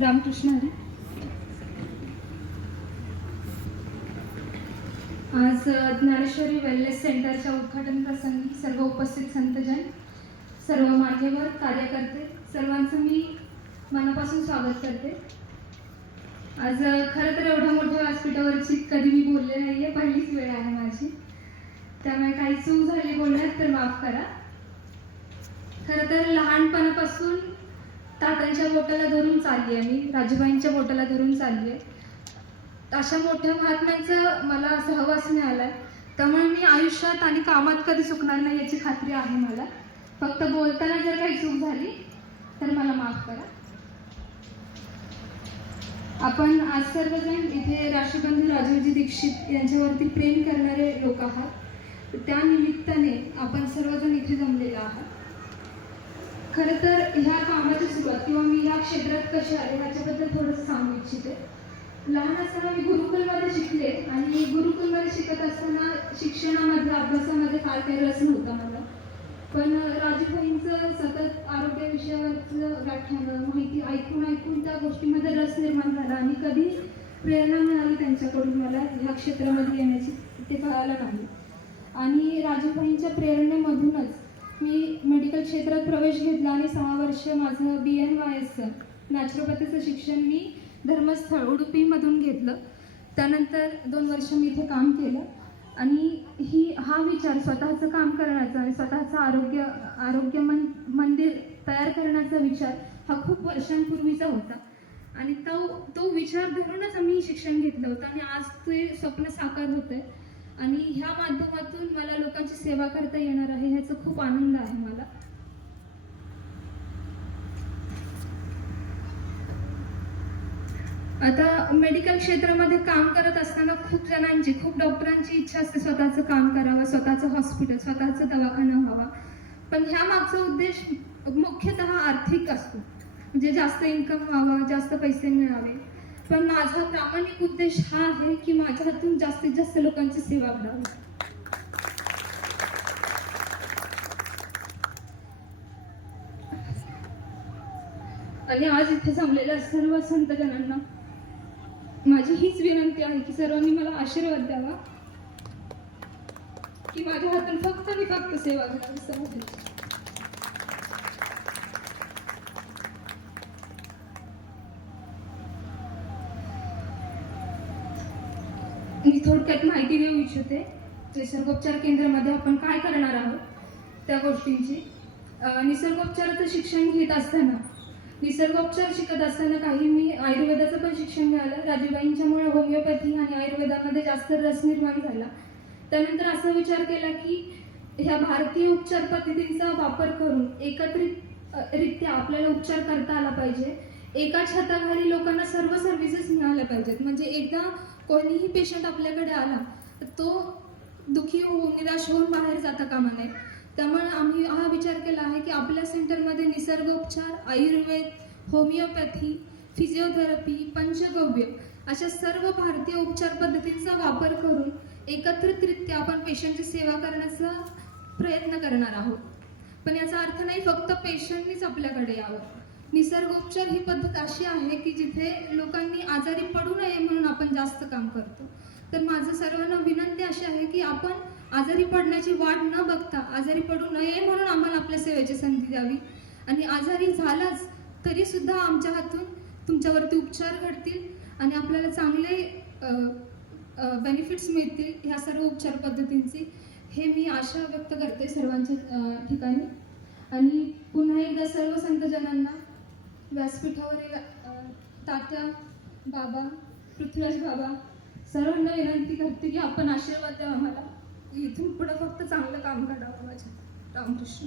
रामकृष्ण हरी आज ज्ञानेश्वरी वेलनेस सेंटरच्या उद्घाटन प्रसंगी सर्व उपस्थित संतजन सर्व मान्यवर कार्यकर्ते सर्वांचं मी मनापासून स्वागत करते. आज खरं तर एवढ्या मोठ्या व्यासपीठावरची कधी मी बोलले नाही आहे पहिलीच वेळ आहे माझी. त्यामुळे काही चूक झाली बोलण्यात तर माफ करा. खरं तर लहानपणापासून तात्यांच्या बोटाला धरून चालली आहे मी राजूबाईंच्या बोटाला धरून चालली आहे. अशा मोठ्या महात्म्यांचं मला सहवास मिळालाय. त्यामुळे मी आयुष्यात आणि कामात कधी चुकणार नाही याची खात्री आहे मला. फक्त बोलताना जर काही चूक झाली तर मला माफ करा. आपण आज सर्वजण इथे राष्ट्रबंधू राजूजी दीक्षित यांच्यावरती प्रेम करणारे लोक आहात. त्या निमित्ताने आपण सर्वजण इथे जमलेलो आहात. खरं तर ह्या कामाची सुरुवात किंवा मी ह्या क्षेत्रात कशी आले ह्याच्याबद्दल थोडंसं सांगू इच्छिते. लहान असताना मी गुरुकुलमध्ये शिकले आणि गुरुकुलमध्ये शिकत असताना शिक्षणामध्ये अभ्यासामध्ये फार काही रस नव्हता मला. पण राजूभाईंचं सतत आरोग्य विषयावरचं व्याख्यानं माहिती ऐकून ऐकून त्या गोष्टीमध्ये रस निर्माण झाला आणि कधी प्रेरणा मिळाली त्यांच्याकडून मला ह्या क्षेत्रामध्ये येण्याची ते कळालं नाही. आणि राजूभाईंच्या प्रेरणेमधूनच मी मेडिकल क्षेत्रात प्रवेश घेतला आणि सहा वर्ष माझं बी एन वाय एस नॅचरोपॅथीचं शिक्षण मी धर्मस्थळ उडुपीमधून घेतलं. त्यानंतर दोन वर्ष मी इथे काम केलं. आणि ही हा विचार स्वतःचं काम करण्याचा आणि स्वतःचं आरोग्य आरोग्य मन मंदिर तयार करण्याचा विचार हा खूप वर्षांपूर्वीचा होता. आणि तो तो विचार धरूनच आम्ही शिक्षण घेतलं होतं आणि आज ते स्वप्न साकार होतंय. आणि ह्या माध्यमातून मला लोकांची सेवा करता येणार आहे ह्याचा खूप आनंद आहे मला. आता मेडिकल क्षेत्रामध्ये काम करत असताना खूप जणांची खूप डॉक्टरांची इच्छा असते स्वतःचं काम करावं स्वतःचं हॉस्पिटल स्वतःचं दवाखाना व्हावा. पण ह्या मागचा उद्देश मुख्यतः आर्थिक असतो. म्हणजे जास्त इन्कम व्हावं जास्त पैसे मिळावे. पण माझा प्रामाणिक उद्देश हा आहे की माझ्या हातून जास्तीत जास्त लोकांची सेवा करावी आणि आज इथे जमलेल्या सर्व संत जणांना माझी हीच विनंती आहे की सर्वांनी मला आशीर्वाद द्यावा की माझ्या हातून फक्त आणि फक्त सेवा करावी समाजाची मी थोडक्यात माहिती देऊ इच्छिते. निसर्गोपचार केंद्रामध्ये आपण काय करणार आहोत त्या गोष्टींची. निसर्गोपचाराचं शिक्षण घेत असताना निसर्गोपचार शिकत असताना काही मी आयुर्वेदाचं पण शिक्षण मिळालं राजूबाईंच्यामुळे होमिओपॅथी आणि आयुर्वेदामध्ये जास्त रस निर्माण झाला. त्यानंतर असा विचार केला की ह्या भारतीय उपचार पद्धतींचा वापर करून एकत्रित रित्या आपल्याला उपचार करता आला पाहिजे. एका छताखाली लोकांना सर्व सर्व्हिसेस मिळाल्या पाहिजेत. म्हणजे एकदा कोणीही पेशंट आपल्याकडे आला तर तो दुःखी होऊन निराश होऊन बाहेर जाता कामा नये त्यामुळे आम्ही हा विचार केला आहे की आपल्या सेंटरमध्ये निसर्गोपचार आयुर्वेद होमिओपॅथी फिजिओथेरपी पंचगव्य अशा सर्व भारतीय उपचार पद्धतींचा वापर करून एकत्रितरित्या आपण पेशंटची सेवा करण्याचा प्रयत्न करणार आहोत. पण याचा अर्थ नाही फक्त पेशंटनीच आपल्याकडे यावं. निसर्गोपचार ही पद्धत अशी आहे की जिथे लोकांनी आजारी पडू नये म्हणून आपण जास्त काम करतो. तर माझं सर्वांना विनंती अशी आहे की आपण आजारी पडण्याची वाट न बघता आजारी पडू नये म्हणून आम्हाला आपल्या सेवेची संधी द्यावी. आणि आजारी झालाच तरी सुद्धा आमच्या हातून तुमच्यावरती उपचार घडतील आणि आपल्याला चांगले बेनिफिट्स मिळतील ह्या सर्व उपचार पद्धतींची. हे मी आशा व्यक्त करते सर्वांच्या ठिकाणी. आणि पुन्हा एकदा सर्व संतजनांना व्यासपीठावरील तात्या बाबा पृथ्वीराज बाबा सर्वांना विनंती करते की आपण आशीर्वाद द्या आम्हाला. इथून पुढं फक्त चांगलं काम करावं माझ्या. रामकृष्ण.